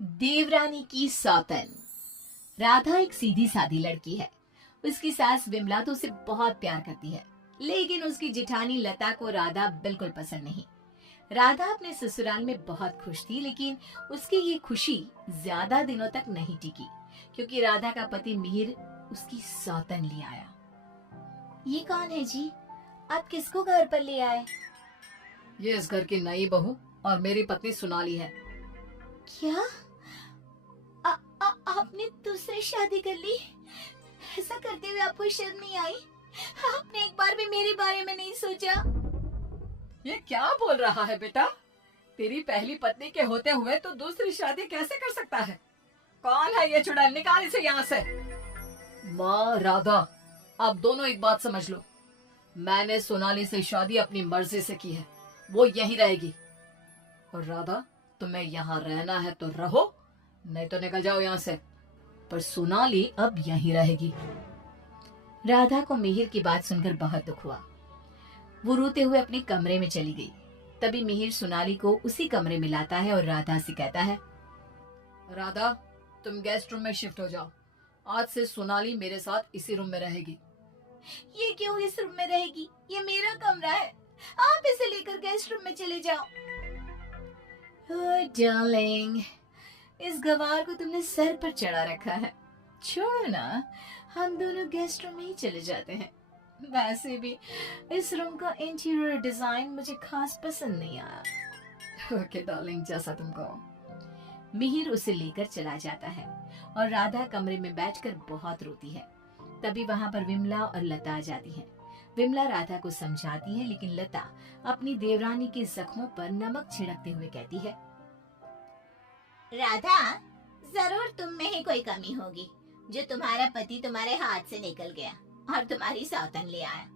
देवरानी की सौतन। राधा एक सीधी सादी लड़की है। उसकी सास विमला तो उसे बहुत प्यार करती है, लेकिन उसकी जेठानी लता को राधा बिल्कुल पसंद नहीं। राधा अपने ससुराल में बहुत खुश थी, लेकिन उसकी ये खुशी ज्यादा दिनों तक नहीं टिकी, क्योंकि राधा का पति मिहिर उसकी सौतन ले आया। ये कौन है जी? आप किसको घर पर ले आए? ये इस घर की नई बहू और मेरी पत्नी सोनाली है। क्या? आपने दूसरी शादी कर ली? ऐसा करते हुए आपको शर्म नहीं आई? आपने एक बार भी मेरे बारे में नहीं सोचा? ये क्या बोल रहा है बेटा? तेरी पहली पत्नी के होते हुए तो दूसरी शादी कैसे कर सकता है? कौन है ये चुड़ैल? निकाल इसे यहाँ से। माँ राधा, आप दोनों एक बात समझ लो। मैंने सोनाली से शादी अपनी मर्जी से की है, वो यहीं रहेगी। और राधा, तुम्हें यहाँ रहना है तो रहो, नहीं तो निकल जाओ यहाँ से। पर सोनाली अब यहीं रहेगी। राधा को मिहिर की बात सुनकर बहुत दुख हुआ। वो रोते हुए अपने कमरे में चली गई। तभी मिहिर सोनाली को उसी कमरे में लाता है और राधा से कहता है, राधा, तुम गेस्ट रूम में शिफ्ट हो जाओ। आज से सोनाली मेरे साथ इसी रूम में रहेगी। ये क्यों इस रूम में रहेगी? ये मेरा कमरा है। आप इसे लेकर गेस्ट रूम में चले जाओ। डार्लिंग, इस गवार को तुमने सर पर चढ़ा रखा है। छोड़ो ना, हम दोनों गेस्ट रूम में ही चले जाते हैं। वैसे भी इस रूम का इंटीरियर डिजाइन मुझे खास पसंद नहीं आया। ओके डार्लिंग, जैसा तुम कहो। मिहिर उसे लेकर चला जाता है और राधा कमरे में बैठकर बहुत रोती है। तभी वहां पर विमला और लता आ जाती हैं। विमला राधा को समझाती है, लेकिन लता अपनी देवरानी के जख्मों पर नमक छिड़कते हुए कहती है, राधा, जरूर तुम में ही कोई कमी होगी जो तुम्हारा पति तुम्हारे हाथ से निकल गया और तुम्हारी सौतन ले आया।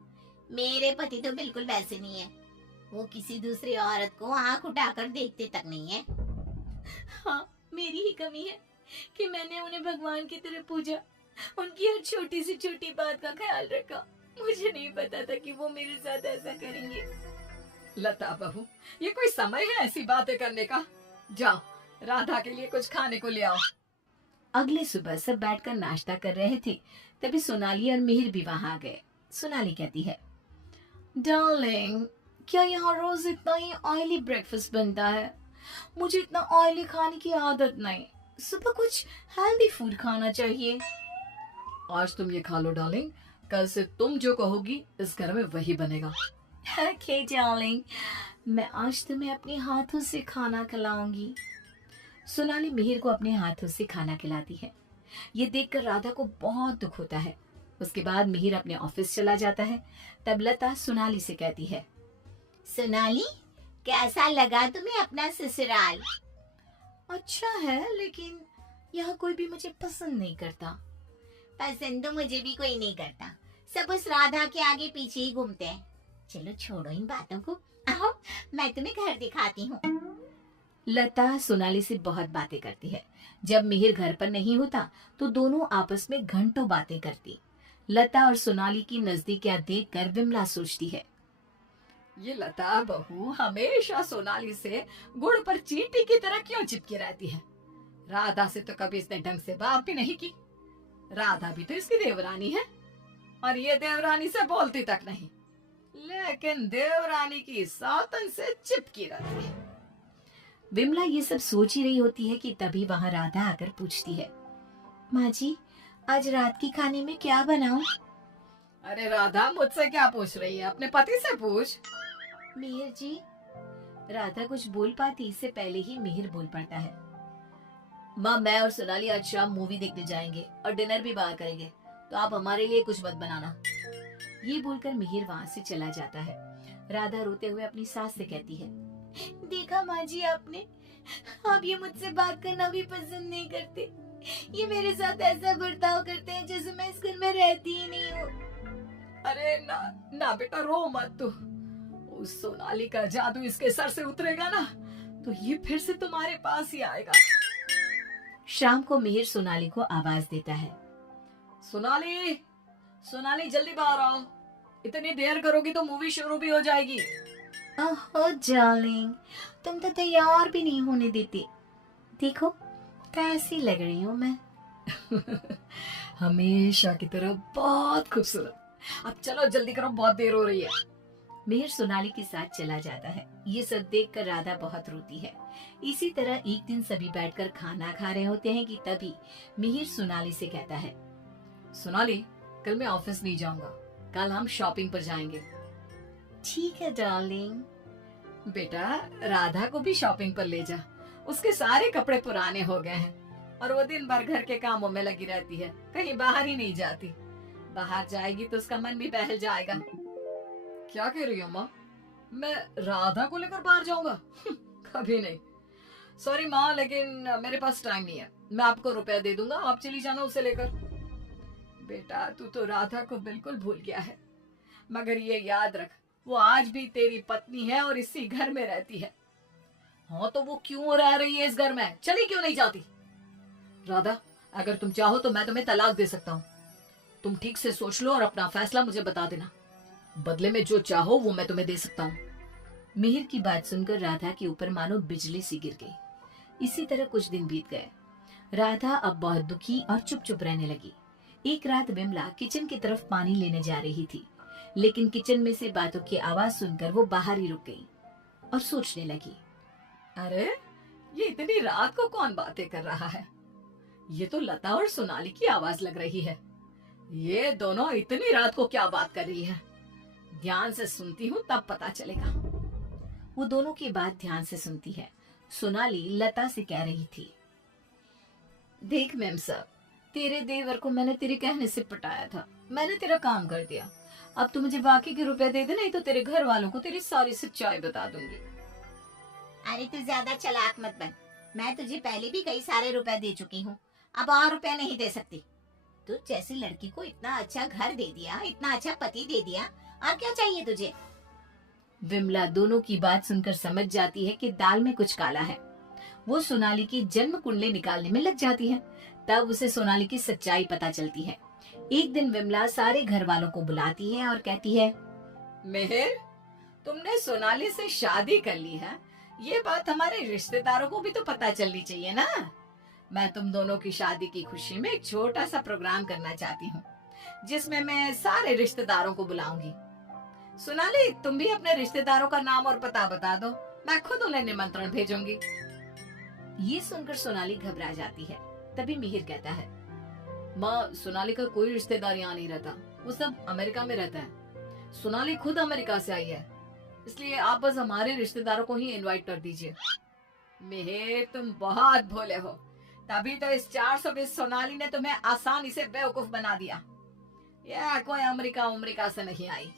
मेरे पति तो बिल्कुल वैसे नहीं है। वो किसी दूसरी औरत को आंख उठाकर देखते तक नहीं है। हाँ, मेरी ही कमी है कि मैंने उन्हें भगवान की तरह पूजा, उनकी हर छोटी से छोटी बात का ख्याल रखा। मुझे नहीं पता था कि वो मेरे साथ ऐसा करेंगे। लता बहू, ये कोई समय है ऐसी बातें करने का? जाओ, राधा के लिए कुछ खाने को ले आओ। अगले सुबह सब बैठकर नाश्ता कर रहे थे। तभी सोनाली और मिहिर भी वहां आ गए। सोनाली कहती है, डार्लिंग, क्या यहाँ रोज इतना ही ऑयली ब्रेकफास्ट बनता है? मुझे इतना ऑयली खाने की आदत नहीं। सुबह कुछ हेल्दी फूड खाना चाहिए। आज तुम ये खा लो डार्लिंग, कल से तुम जो कहोगी इस घर में वही बनेगा। ओके डार्लिंग, मैं आज तुम्हें अपने हाथों से खाना खिलाऊंगी। सोनाली मिहिर को अपने हाथों से खाना खिलाती है। ये देखकर राधा को बहुत दुख होता है। उसके बाद मिहिर अपने ऑफिस चला जाता है। तब लता सोनाली से कहती है, सोनाली, कैसा लगा तुम्हें अपना ससुराल? अच्छा है, लेकिन यहाँ कोई भी मुझे पसंद नहीं करता। पसंद तो मुझे भी कोई नहीं करता। सब उस राधा के आगे पीछे ही घूमते हैं। चलो छोड़ो इन बातों को, आओ मैं तुम्हें घर दिखाती हूँ। लता सोनाली से बहुत बातें करती है। जब मिहिर घर पर नहीं होता तो दोनों आपस में घंटों बातें करती। लता और सोनाली की नजदीकियां देखकर विमला सोचती है, ये लता बहू हमेशा सोनाली से गुड़ पर चींटी की तरह क्यों चिपकी रहती है? राधा से तो कभी इसने ढंग से बात भी नहीं की। राधा भी तो इसकी देवरानी है और ये देवरानी से बोलती तक नहीं, लेकिन देवरानी की सौतन से चिपकी रहती है। विमला ये सब सोच ही रही होती है कि तभी वहां राधा आकर पूछती है, माँ जी, आज रात की खाने में क्या बनाऊं? अरे राधा, मुझसे क्या पूछ रही है? अपने पति से पूछ। मिहिर जी। राधा कुछ बोल पाती, इससे पहले ही मिहिर बोल पड़ता है, माँ, मैं और सोनाली आज शाम मूवी देखने जाएंगे और डिनर भी बाहर करेंगे, तो आप हमारे लिए कुछ मत बनाना। ये बोलकर मिहिर वहां से चला जाता है। राधा रोते हुए अपनी सास से कहती है, देखा माँ जी आपने, आप ये मुझसे बात करना भी पसंद नहीं करते। ये मेरे साथ ऐसा बर्ताव करते हैं जैसे मैं इस घर में रहती ही नहीं हूँ। अरे ना ना बेटा, रो मत तू। उस सोनाली का जादू इसके सर से उतरेगा ना तो ये फिर से तुम्हारे पास ही आएगा। शाम को मिहिर सोनाली को आवाज देता है, सोनाली, सोनाली जल्दी बाहर आओ। इतनी देर करोगी तो मूवी शुरू भी हो जाएगी। ओह डार्लिंग, तुम तो तैयार भी नहीं होने देती। देखो, कैसी लग रही हूँ मैं? हमेशा की तरह बहुत खूबसूरत। अब चलो जल्दी करो, बहुत देर हो रही है। मिहिर सोनाली के साथ चला जाता है। ये सब देखकर राधा बहुत रोती है। इसी तरह एक दिन सभी बैठकर खाना खा रहे होते हैं कि तभी मिहिर सोनाली से कहता है, सोनाली, कल मैं ऑफिस नहीं जाऊंगा, कल हम शॉपिंग पर जाएंगे। ठीक है डार्लिंग। बेटा, राधा को भी शॉपिंग पर ले जा, उसके सारे कपड़े पुराने हो गए हैं और वो दिन भर घर के कामों में लगी रहती है, कहीं बाहर ही नहीं जाती। बाहर जाएगी तो उसका मन भी बहल जाएगा। क्या कह रही हो माँ? मैं राधा को लेकर बाहर जाऊंगा? कभी नहीं। सॉरी माँ, लेकिन मेरे पास टाइम नहीं है। मैं आपको रुपया दे दूंगा, आप चली जाना उसे लेकर। बेटा, तू तो राधा को बिल्कुल भूल गया है, मगर ये याद रख, वो आज भी तेरी पत्नी है और इसी घर में रहती है। हाँ, तो वो क्यों रह रही है इस घर में? चली क्यों नहीं जाती? राधा, अगर तुम चाहो तो मैं तुम्हें तलाक दे सकता हूँ। तुम ठीक से सोच लो और अपना फैसला मुझे बता देना। बदले में जो चाहो वो मैं तुम्हें दे सकता हूँ। मिहिर की बात सुनकर राधा के ऊपर मानो बिजली सी गिर गई। इसी तरह कुछ दिन बीत गए। राधा अब बहुत दुखी और चुप चुप रहने लगी। एक रात विमला किचन की तरफ पानी लेने जा रही थी, लेकिन किचन में से बातों की आवाज सुनकर वो बाहर ही रुक गई और सोचने लगी, अरे, ये इतनी रात को कौन बातें कर रहा है? ये तो लता और सोनाली की आवाज लग रही है। ये दोनों इतनी रात को क्या बात कर रही है? ध्यान से सुनती हूँ तब पता चलेगा। वो दोनों की बात ध्यान से सुनती है। सोनाली लता से कह रही थी, देख मैम साहब, तेरे देवर को मैंने तेरे कहने से पटाया था, मैंने तेरा काम कर दिया। अब तू मुझे बाकी के रुपए दे दे, नहीं तो तेरे घर वालों को तेरी सारी सच्चाई बता दूंगी। अरे तू ज्यादा चालाक मत बन, मैं तुझे पहले भी कई सारे रुपए दे चुकी हूँ, अब और रुपए नहीं दे सकती। तू जैसी लड़की को इतना अच्छा घर दे दिया, इतना अच्छा पति दे दिया, और क्या चाहिए तुझे? विमला दोनों की बात सुनकर समझ जाती है कि दाल में कुछ काला है। वो सोनाली की जन्म कुंडली निकालने में लग जाती है। तब उसे सोनाली की सच्चाई पता चलती है। एक दिन विमला सारे घर वालों को बुलाती है और कहती है, मिहिर, तुमने सोनाली से शादी कर ली है, ये बात हमारे रिश्तेदारों को भी तो पता चलनी चाहिए ना। मैं तुम दोनों की शादी की खुशी में एक छोटा सा प्रोग्राम करना चाहती हूँ, जिसमें मैं सारे रिश्तेदारों को बुलाऊंगी। सोनाली, तुम भी अपने रिश्तेदारों का नाम और पता बता दो, मैं खुद उन्हें निमंत्रण भेजूंगी। ये सुनकर सोनाली घबरा जाती है। तभी मिहिर कहता है, माँ, सोनाली का कोई रिश्तेदार यहाँ नहीं रहता, वो सब अमेरिका में रहता है। सोनाली खुद अमेरिका से आई है, इसलिए आप बस हमारे रिश्तेदारों को ही इनवाइट कर दीजिए। मिहिर, तुम बहुत भोले हो, तभी तो इस 420 सोनाली ने तुम्हें आसानी से बेवकूफ बना दिया। यह कोई अमेरिका से नहीं आई,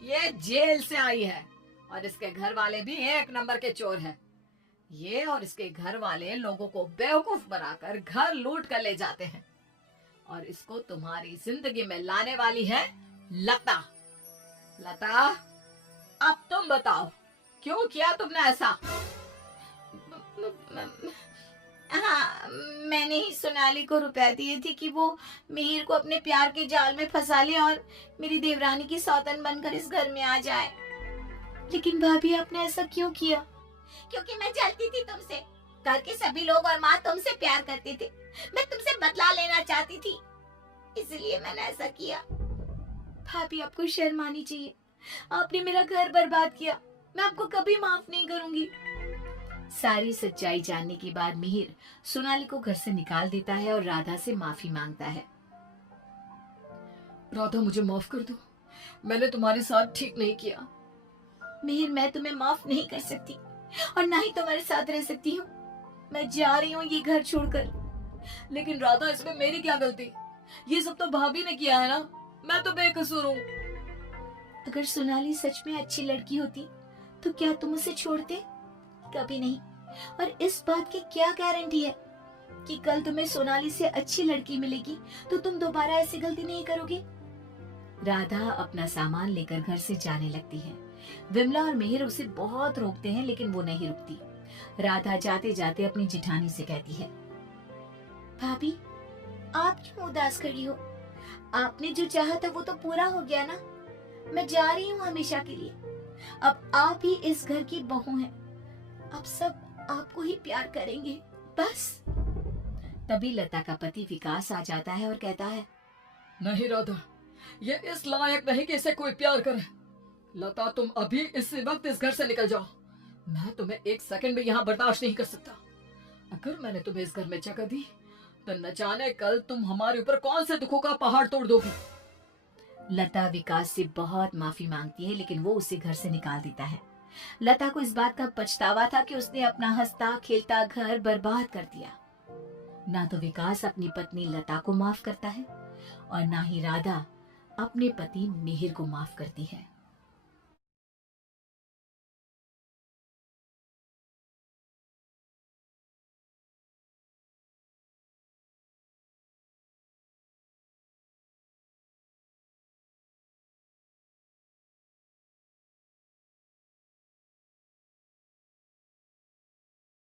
ये जेल से आई है, और इसके घर वाले भी एक नंबर के चोर हैं। ये और इसके घर वाले लोगों को बेवकूफ बनाकर घर लूट कर ले जाते हैं, और इसको तुम्हारी जिंदगी में लाने वाली है लता। लता, अब तुम बताओ, क्यों किया तुमने ऐसा? हाँ, मैंने ही सोनाली को रुपया दिए थे कि वो मिहिर को अपने प्यार के जाल में फंसा ले और मेरी देवरानी की सौतन बनकर इस घर में आ जाए। लेकिन भाभी, आपने ऐसा क्यों किया? क्योंकि मैं जलती थी तुमसे। घर के सभी लोग और माँ तुमसे प्यार करते थे, मैं तुमसे बदला लेना चाहती थी, इसलिए मैंने ऐसा किया। भाभी, आपको शर्म आनी चाहिए। आपने मेरा घर बर्बाद किया, मैं आपको कभी माफ नहीं करूंगी। सारी सच्चाई जानने के बाद मिहिर सोनाली को घर से निकाल देता है और राधा से माफी मांगता है। राधा, मुझे माफ कर दो, मैंने तुम्हारे साथ ठीक नहीं किया। मिहिर, मैं तुम्हें माफ नहीं कर सकती और ना ही तुम्हारे साथ रह सकती हूँ। मैं जा रही हूँ ये घर छोड़कर। लेकिन राधा, इसमें मेरी क्या गलती? ये सब तो भाभी ने किया है ना, मैं तो बेकसूर हूँ। अगर सोनाली सच में अच्छी लड़की होती तो क्या तुम उसे छोड़ते? कभी नहीं। और इस बात की क्या गारंटी है कि कल तुम्हें सोनाली से अच्छी लड़की मिलेगी तो तुम दोबारा ऐसी गलती नहीं करोगे? राधा अपना सामान लेकर घर से जाने लगती है। विमला और मिहिर उसे बहुत रोकते हैं, लेकिन वो नहीं रुकती। राधा जाते जाते अपनी जिठानी से कहती है, भाभी, आप क्यों उदास खड़ी हो? आपने जो चाहा था वो तो पूरा हो गया ना। मैं जा रही हूँ हमेशा के लिए। अब आप ही इस घर की बहू हैं। अब सब आपको ही प्यार करेंगे, बस। तभी लता का पति विकास आ जाता है और कहता है, नहीं राधा, ये इस लायक नहीं कि इसे कोई प्यार करे। लता, तुम अभी इसी वक्त इस घर से निकल जाओ। मैं तुम्हें एक सेकंड भी यहाँ बर्दाश्त नहीं कर सकता। अगर मैंने तुम्हें इस घर में जगह दी तो न जाने कल तुम हमारे ऊपर कौन से दुखों का पहाड़ तोड़ दोगी। लता विकास से बहुत माफी मांगती है, लेकिन वो उसे घर से निकाल देता है। लता को इस बात का पछतावा था कि उसने अपना हंसता खेलता घर बर्बाद कर दिया। ना तो विकास अपनी पत्नी लता को माफ करता है और ना ही राधा अपने पति मिहिर को माफ करती है।